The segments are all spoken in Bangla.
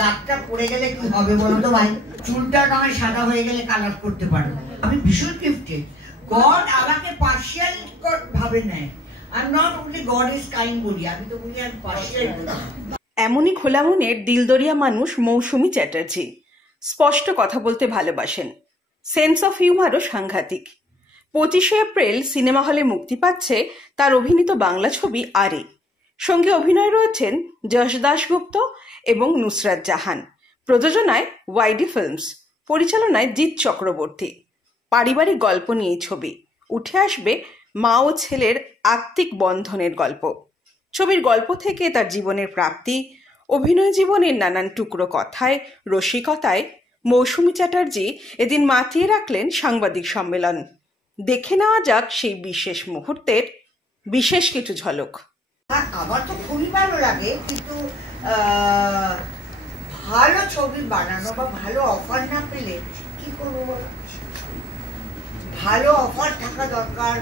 দাগটা পড়ে গেলে কি হবে বলো তো ভাই? চুলটা নয় সাদা হয়ে গেলে কালার করতে পারো। আমি ভীষণ গিফটেড। গড আমাকে পার্শিয়াল ভাবে নেয়। I am not only god is kind বলি, আমি তো বলি আমি পার্শিয়াল বলি। এমনই খোলা মনের দিলদরিয়া মানুষ মৌসুমী চ্যাটার্জি। স্পষ্ট কথা বলতে ভালোবাসেন, সেন্স অফ হিউমারও সাংঘাতিক। 25শে এপ্রিল সিনেমা হলে মুক্তি পাচ্ছে তার অভিনীত বাংলা ছবি আরে। সঙ্গে অভিনয় রয়েছেন যশ দাশগুপ্ত এবং নুসরাত জাহান। প্রযোজনায় ওয়াইডি ফিল্মস, পরিচালনায় জিৎ চক্রবর্তী। পারিবারিক গল্প নিয়ে ছবি। উঠে আসবে মা ও ছেলের আত্মিক বন্ধনের গল্প। ছবির গল্প থেকে তার জীবনের প্রাপ্তি, অভিনয় জীবনের নানান টুকরো কথায়, রসিকতায় মৌসুমী চ্যাটার্জি এদিন মাতিয়ে রাখলেন সাংবাদিক সম্মেলন। দেখে নেওয়া যাক সেই বিশেষ মুহূর্তের বিশেষ কিছু ঝলক। আমার তো খুবই ভালো লাগে, কিন্তু ভালো ছবি বানানো বা ভালো অফার না পেলে কি করবো বলো? ভালো অফার থাকা দরকার।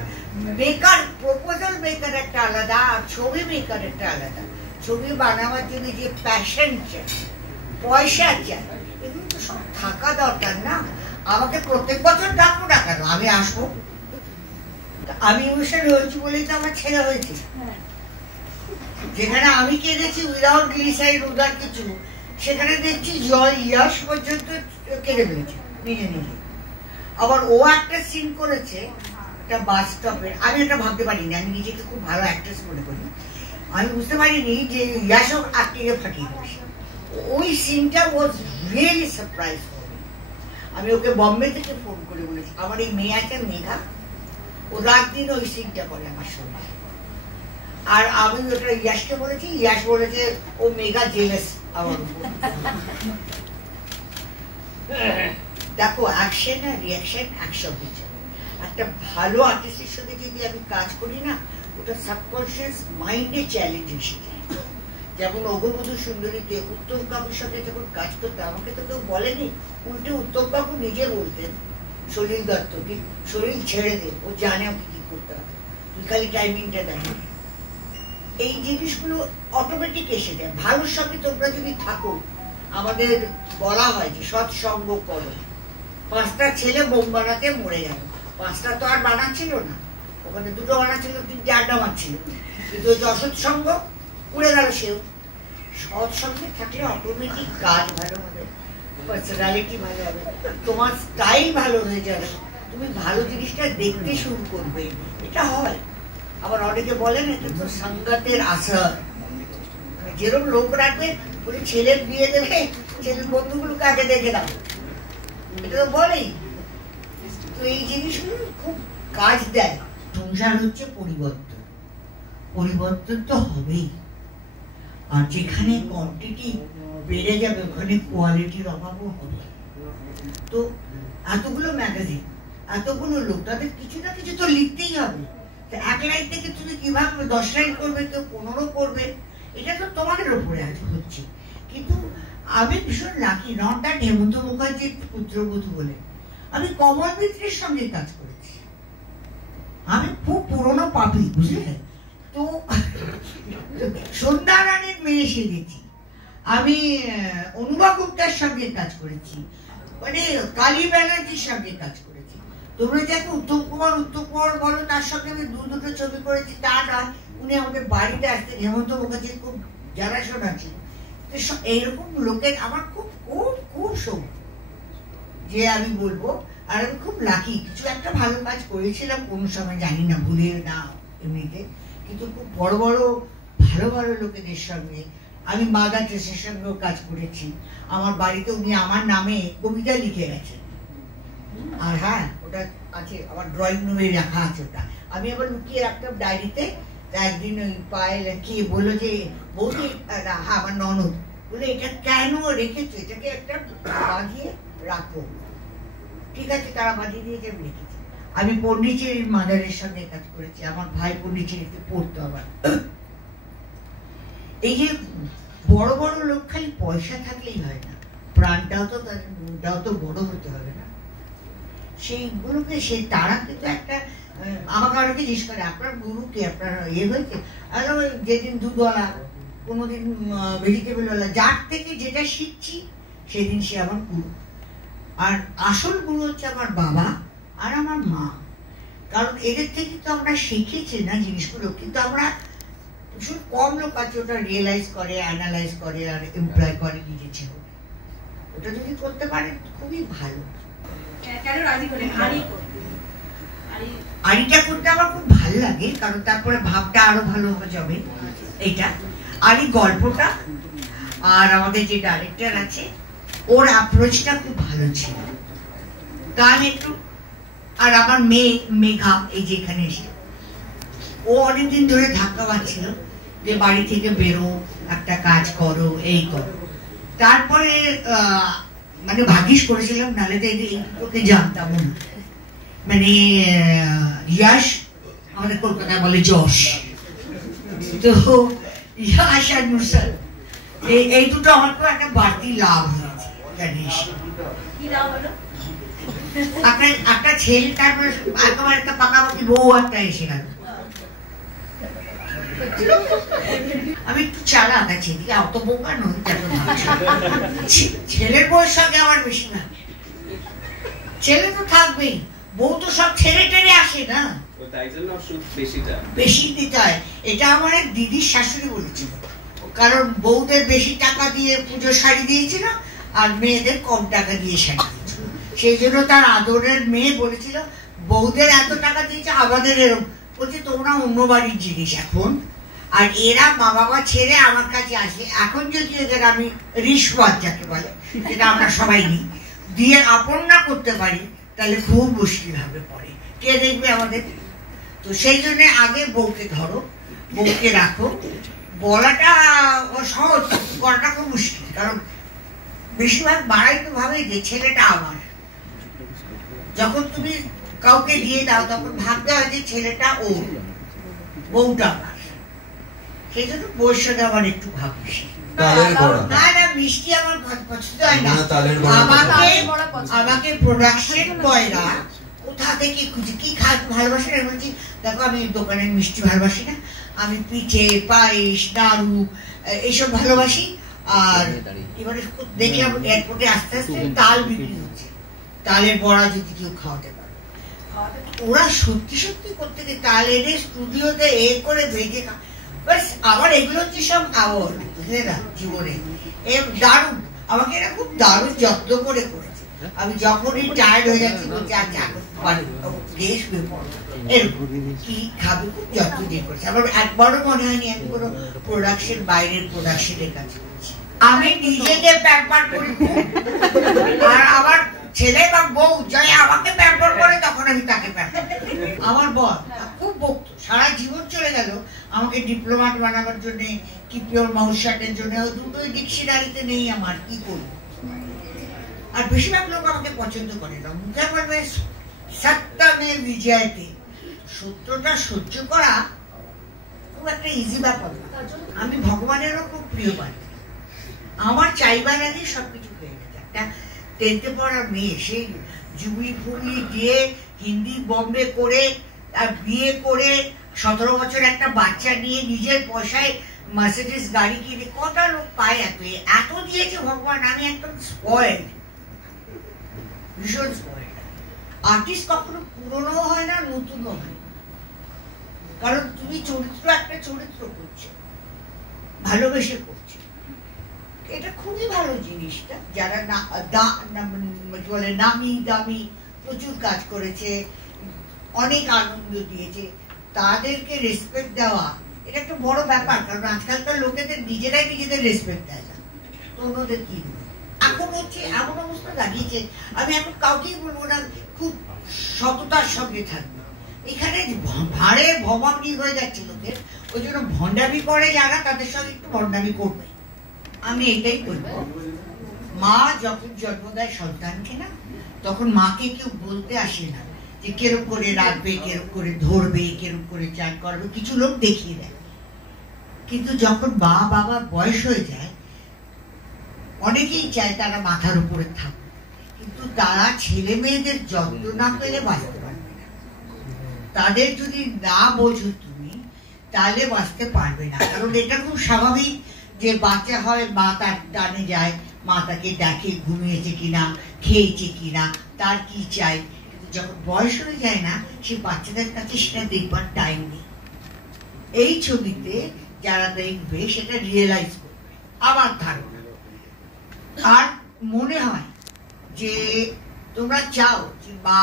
মেকার, প্রপোজাল মেকার একটা আলাদা, আর ছবি মেকার একটা আলাদা। ছবি বানাবার জন্য যে প্যাশন চাই, পয়সা চাই, এগুলো তো সব থাকা দরকার না? আমাকে প্রত্যেক বছর ডাকবো না কেন? আমি আসবো। আমি অনুষ্ঠানে হয়েছি বলেই তো আমার ছেলে হয়েছে। যেখানে আমি কেঁদেছি উইদাউট গ্লিসাইড উদার কিছু, সেখানে দেখছি ইয়াশ পর্যন্ত কেঁদে ফেলেছে নিজে নিজে। আবার ও একটা সিন করেছে একটা বাস স্টপের, আমি এটা ভাবতে পারিনি। আমি নিজেকে খুব ভালো অ্যাক্ট্রেস মনে করি। আমি বুঝতে পারিনি যে ইয়াশও আটকে ফাটিয়ে দিয়েছে। ওই সিনটা ওয়াজ রিয়েলি সারপ্রাইজ। আমি ওকে বম্বে থেকে ফোন করে বলেছি, আমার এই মেয়ে আছে মেঘা, ও রাত দিন ওই সিনটা করে আমার সঙ্গে। আর আমি ওটা ইয়াশকে বলেছি, ইয়াশ বলেছে ও মেগা জেলাস আমার। দেখো, অ্যাকশন আর রিয়াকশন একসঙ্গে চলে। একটা ভালো আর্টিস্টের সঙ্গে যদি আমি কাজ করি না, ওটা সাবকনশিয়াস মাইন্ডে চ্যালেঞ্জ এসে যায়। যেমন অগমধু সুন্দরীতে উত্তম কাকুর সঙ্গে যখন কাজ করতে আমাকে তো কেউ বলেনি, উল্টে উত্তম কাকু নিজে বলতেন সলিল দত্তকে, শরীর ছেড়ে দে, ও জানে ওকে কি করতে হবে, তুই খালি টাইমিংটা দেখে। এই জিনিসগুলো অটোমেটিক এসে যায়। ভালোর সঙ্গে তোমরা যদি থাকো, আমাদের বলা হয় যে সৎসঙ্গ করো। 5টা ছেলে বোম বানাতে মরে গেল, 5টা তো আর বানাচ্ছিল না, ওখানে 2টো বানাচ্ছিল, 3টে আড্ডা মারছিল, কিন্তু অসৎসঙ্গ উড়ে গেল সেও। সৎসঙ্গে থাকলে অটোমেটিক কাজ ভালো হবে, পার্সোনালিটি ভালো হবে, তোমার স্টাইল ভালো হয়ে যাবে, তুমি ভালো জিনিসটা দেখতে শুরু করবে। এটা হয়। আবার অনেকে বলেন এটা তো সংগতের আসর, যেরকম লোক রাখবে বলে ছেলের বিয়ে দেবে, ছেলের বন্ধুগুলোকে আগে দেখে দাও, এটা তো বলেই। তো এই জিনিসগুলো খুব কাজ দেয়। সংসার হচ্ছে পরিবর্তন, পরিবর্তন তো হবেই। আর যেখানে কোয়ান্টিটি বেড়ে যাবে ওখানে কোয়ালিটির অভাবও হবে। তো এতগুলো ম্যাগাজিন, এতগুলো লোক, তাদের কিছু না কিছু তো লিখতেই হবে। এক লাইন থেকে তুমি কিভাবে 10 লাইন করবে, কেউ 15 করবে, এটা তো তোমাদের উপরে হচ্ছে। কিন্তু আমি ভীষণ লাকি, নট দ্যাট হেমন্ত মুখার্জির পুত্রবধূ বলে। আমি কমল মিত্রের সঙ্গে কাজ করেছি। আমি খুব পুরনো পাপি, বুঝলে তো। সন্ধ্যা রানীর মেয়ে সেজেছি। আমি অনুভা গুপ্তার সঙ্গে কাজ করেছি, মানে কালী ব্যানার্জির সঙ্গে কাজ করেছি। তোমরা দেখো উত্তম কুমার বলো, তার সঙ্গে আমি 2-2টো ছবি করেছি। তা নয়, উনি আমাদের বাড়িতে আসতেন। হেমন্ত মুখার্জির খুব জানাশোনা ছিল। এইরকম লোকের আমার খুব খুব খুব সৌভাগ্য যে আমি বলবো। আর আমি খুব লাকি, কিছু একটা ভালো কাজ করেছিলাম কোন সময় জানি না, ভুলে না এমনিতে, কিন্তু খুব বড় বড় ভালো ভালো লোকেদের সঙ্গে। আমি মাদার টেরেসার সঙ্গেও কাজ করেছি। আমার বাড়িতে উনি আমার নামে কবিতা লিখে গেছেন। আর হ্যাঁ, ওটা আছে আমার ড্রয়িং রুমে রাখা আছে ওটা। আমি আবার লুকিয়ে রাখতাম ডায়েরিতে। একদিন ওই পায়েল কি বললো যে বৌদি, হ্যাঁ আমার ননদ বলে, এটা কেন রেখেছো, এটাকে একটা বাঁধিয়ে রাখো। ঠিক আছে, তারা বাঁধিয়ে দিয়েছে, আমি রেখেছি। আমি পন্ডিচেরির মাদারের সঙ্গে কাজ করেছি। আমার ভাই পন্ডিচেরিতে পড়তো। আবার এই যে বড় বড় লোক খালি পয়সা থাকলেই হয় না, প্রাণটাও তো, তাদের মনটাও তো বড় হতে হবে না। সেইগুলোকে তারা কিন্তু একটা, আমাকে আরো জিজ্ঞেস করে আপনার গুরু কি, আপনার ইয়ে হয়েছে? যেদিন দুধওয়ালা কোনোদিন ভেজিটেবল ওয়ালা, যার থেকে যেটা শিখছি সেদিন সে আমার গুরু। আর আসল গুরু হচ্ছে আমার বাবা আর আমার মা, কারণ এদের থেকে তো আমরা শিখেছি না জিনিসগুলো, কিন্তু আমরা ভীষণ কম লোক আছে ওটা রিয়েলাইজ করে, অ্যানালাইজ করে আর এমপ্লয় করে নিজের জীবনে। ওটা যদি করতে পারে খুবই ভালো। আড়িটা করতে আমার খুব ভালো লাগে, কারণ তারপরে ভাবটা আরো ভালো হবে যাবে। এইটা আড়ি গল্পটা আর আমাদের যে ডাইরেক্টর আছে ওর অ্যাপ্রোচটা খুব ভালো ছিল। গান একটু, আর আমার মেয়ে মেঘা এই যে এখানে এসে ও অনেকদিন ধরে ধাক্কা পাচ্ছিল যে বাড়ি থেকে বেরো, একটা কাজ করো, এই করো। তারপরে মানে ভাগ্যিস করেছিলাম, নাহলে তো ওকে জানতাম না। মানে ইয়াশ, আমাদের কলকাতায় বলে যশ, তো ইয়াশ আর নুসরাত এই দুটো আমার তো একটা বাড়তি লাভ হয়েছে জানিস। একটা ছেলে, তারপরে একেবারে একটা পাকাপাকি বউ একটা এসে গেল। আমি একটু চালাক আছি, অত বোকা নই। ছেলের বউয়ের সঙ্গে আমার বেশি না, ছেলে তো থাকবেই, বউ তো সব ছেড়ে টেরে আসে না, বেশি দিতে হয়। এটা আমার এক দিদির শাশুড়ি বলেছিল, কারণ বউদের বেশি টাকা দিয়ে পুজোর শাড়ি দিয়েছিল আর মেয়েদের কম টাকা দিয়ে শাড়ি দিয়েছিল। সেই জন্য তার আদরের মেয়ে বলেছিল বউদের এত টাকা দিয়েছে, আমাদের এরকম। বলছে তোমরা অন্য বাড়ির জিনিস এখন, আর এরা মা বাবা ছেড়ে আমার কাছে আসে। এখন যদি এদের আমি রিশওয়াত যাকে বলে, যেটা আমরা সবাই নিই, দিয়ে আপন না করতে পারি, তাহলে খুব মুশকিল হবে পরে, কে দেখবে আমাদের। তো সেই জন্য আগে বউকে ধরো, বউকে রাখো। বলাটা সহজ, করাটা খুব মুশকিল, কারণ বেশিরভাগ বাড়াই তো ভাবে যে ছেলেটা আমার। যখন তুমি কাউকে দিয়ে দাও তখন ভাবতে হয় যে ছেলেটা ওর, বউটা আমার। সেই জন্য বউয়ের সঙ্গে আমার একটু ভাব বেশি। না মিষ্টি আমার পছন্দ হয় না। আমাকে প্রোডাকশন বয়রা কোথা থেকে কি ভালোবাসে না, বলছি দেখো আমি দোকানের মিষ্টি ভালোবাসি না, আমি পিঠে, পায়েস, নাড়ু এইসব ভালোবাসি। আর এবারে দেখলাম এয়ারপোর্টে আস্তে আস্তে তাল বিক্রি হচ্ছে, তালের বড়া যদি কেউ খাওয়াতে পারে। ওরা সত্যি সত্যি করতে গিয়ে তাল এনে স্টুডিওতে এ করে ভেজে খা। আমার এগুলো হচ্ছে সব আওয়ার, বুঝলে না, জীবনে দারুণ। আমাকে এরা খুব দারুণ যত্ন করে করেছে। আমি যখনই টায়ার্ড হয়ে যাচ্ছি বলছি আচ্ছা এরকম কি খাবে, খুব যত্ন দিয়ে করেছে। আমার একবারও মনে হয়নি আমি কোনো প্রোডাকশন, বাইরের প্রোডাকশনের কাছে করছি। আমি নিজেকে প্যাম্পার করি, আর আমার ছেলে বা বউ যাই আমাকে প্যাম্পার করে তখন আমি তাকে প্যাম্পার। আমার বর খুব বকতো, সারা জীবন চলে গেল আমাকে ডিপ্লোমাট বানাবার জন্য, কি পিওর মাউস শার্টের জন্য। দুটোই ডিকশনারিতে নেই আমার, কি করবো। আর বেশিরভাগ লোক আমাকে পছন্দ করে না, মুখে বলবে সত্যমে বিজয়তে। সত্যটা সহ্য করা খুব একটা ইজি ব্যাপার না। আমি ভগবানেরও খুব প্রিয় পাই, আমার চাইবার আগে সবকিছু পেয়ে গেছে। একটা 10th পড়া মেয়ে, সেই জুবলি ফুবলি দিয়ে হিন্দি বম্বে করে আর বিয়ে করে 17 বছর একটা বাচ্চা নিয়ে নিজের পয়সায় মার্সিডিজ গাড়ি কিনে, কটা লোক পায় এত দিয়েছে ভগবান। আমি একদম স্পয়েলড, ভীষণ স্পয়েলড। আর্টিস্ট কখনো পুরনো হয় না, নতুনও হয়, কারণ তুমি একটা চরিত্র করছো, ভালোবেসে করছো। এটা খুবই ভালো জিনিসটা। যারা বলে নামি দামি প্রচুর কাজ করেছে, অনেক আনন্দ দিয়েছে, তাদেরকে রেসপেক্ট দেওয়া এটা একটা বড় ব্যাপার। কারণ আজকালকার লোকেদের নিজেরাই নিজেদের রেসপেক্ট দেয় না, তো অন্যদের কি। এখন হচ্ছে এমন অবস্থা দাঁড়িয়েছে, আমি এখন কাউকেই বলবো না খুব সততার সঙ্গে থাকবে। এখানে ভাড়ে ভবানি হয়ে যাচ্ছে লোকের, ওই জন্য ভণ্ডামি করে যারা, তাদের সঙ্গে একটু ভণ্ডামি করবে। আমি এটাই বলবো, মা যখন জন্ম দেয় সন্তানকে না, তখন মাকে কেউ বলতে আসে না যে কেরম করে রাখবে, কেরম করে ধরবে, কেরম করে চান করবে, কিছু লোক দেখিয়ে দেয়। কিন্তু যখন মা বাবার বয়স হয়ে যায়, অনেকেই চায় তারা মাথার উপরে থাকবে, কিন্তু তারা ছেলে মেয়েদের যত্ন না পেলে বাঁচতে পারবে না। তাদের যদি না বোঝো তুমি, তাহলে বাঁচতে পারবে না। কারণ এটা খুব স্বাভাবিক যে বাচ্চা হয় মা তার টানে যায়, মা তাকে দেখে ঘুমিয়েছে কিনা, খেয়েছে কিনা, তার কি চাই। যখন বয়স হয়ে যায় না, সে বাচ্চাদের কাছে সেটা দেখবার টাইম নেই। এই ছবিতে যারা দেখবে সেটা রিয়েলাইজ করবে আমার ধারণা। আর মনে হয় যে তোমরা চাও যে মা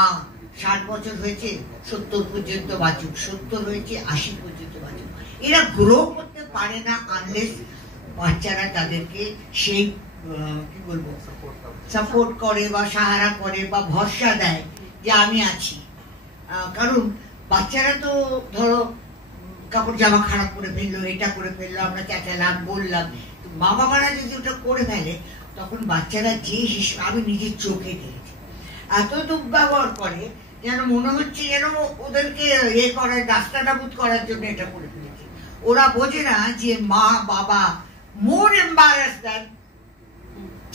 60 বছর হয়েছে 70 পর্যন্ত বাঁচুক, 70 হয়েছে 80 পর্যন্ত বাঁচুক। এরা গ্রো করতে পারে না আনলেস বাচ্চারা তাদেরকে সেই কি বলবো সাপোর্ট করে বা সাহারা করে বা ভরসা দেয় যে আমি আছি। কারণ বাচ্চারা তো ধরো কাপড় জামা খারাপ করে ফেললো, এটা করে ফেললো, আমরা চেঁচালাম বললাম, মা বাবারা যদি ওটা করে ফেলে তখন বাচ্চারা যে হিসেবে আমি নিজের চোখে দেখেছি এত দুর্ব্যবহার করে যেন মনে হচ্ছে যেন ওদেরকে করার রাস্তানাবুদ করার জন্য এটা করে ফেলেছে। ওরা বোঝে না যে মা বাবা মোর এম্বারাস দেন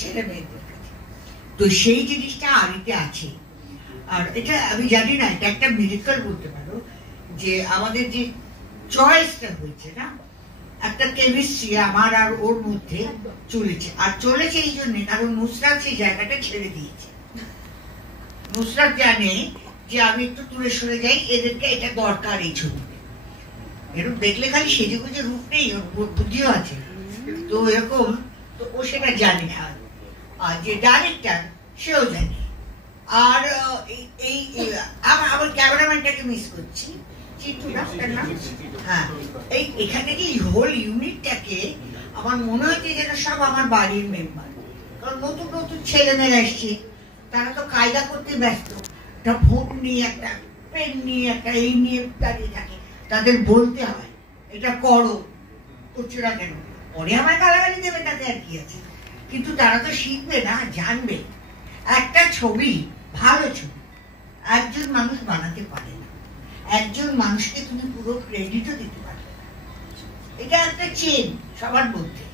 ছেলে মেয়েদের কাছে। তো সেই জিনিসটা আরিতে আছে। আর এটা আমি জানি না, এটা একটা মিরাকল বলতে পারো যে আমাদের যে চয়েসটা হয়েছে না, একটা কেমিস্ট্রি আমার আর ওর মধ্যে চলেছে। আর চলেছে এই জন্য কারণ নুসরাত সেই জায়গাটা ছেড়ে দিয়েছে। নুসরাত জানে যে আমি একটু দূরে সরে যাই, এদেরকে এটা দরকার এই ছবিতে। এরকম দেখলে খালি সেজেগুজে রূপ নেই, ওর বুদ্ধিও আছে। তো এরকম তো ও সেটা জানে। আর যে ডাইরেক্টর সেও জানে। আর এই আমার ক্যামেরাম্যানটাকে মিস করছি, হ্যাঁ। এখানে যে হোল ইউনিটটাকে আমার মনে হচ্ছে যেন সব আমার বাড়ির মেম্বার। কারণ নতুন নতুন ছেলেমেয়েরা এসছে, তারা তো কায়দা করতে ব্যস্ত, একটা ফোন নিয়ে একটা পেন নিয়ে একটা এই নিয়ে দাঁড়িয়ে থাকে। তাদের বলতে হয় এটা করো, করছো না কেন, পরে আমায় গালাগালি দেবে, তাতে আর কি আছে। কিন্তু তারা তো শিখবে না, জানবে। একটা ছবি, ভালো ছবি একজন মানুষ বানাতে পারে না, একজন মানুষকে তুমি পুরো ক্রেডিটও দিতে পারবে না। এটা একটা চেন সবার মধ্যে।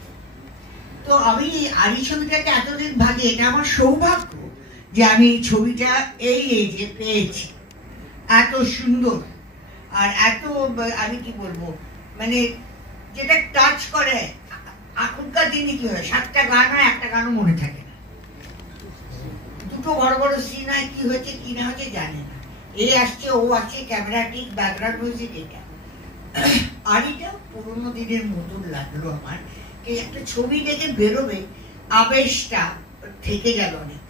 তো আমি আরি ছবিটাকে এতদিন ভাগে, এটা আমার সৌভাগ্য যে আমি এই ছবিটা এই এজে পেয়েছি। এত সুন্দর আর এত আমি কি বলবো মানে যেটা টাচ করে। এখনকার দিনে কি হয়, 7টা গান হয়, একটা গানও মনে থাকে না, দুটো বড় বড় সিন হয়, কি হয়েছে কি না হয়েছে জানে না, এই আসছে ও আছে, ক্যামেরা ঠিক, ব্যাকগ্রাউন্ড মিউজিক এটা। আর এটা পুরোনো দিনের মতন লাগলো আমার। একটা ছবি দেখে বেরোবে, আবেশটা থেকে গেল অনেক।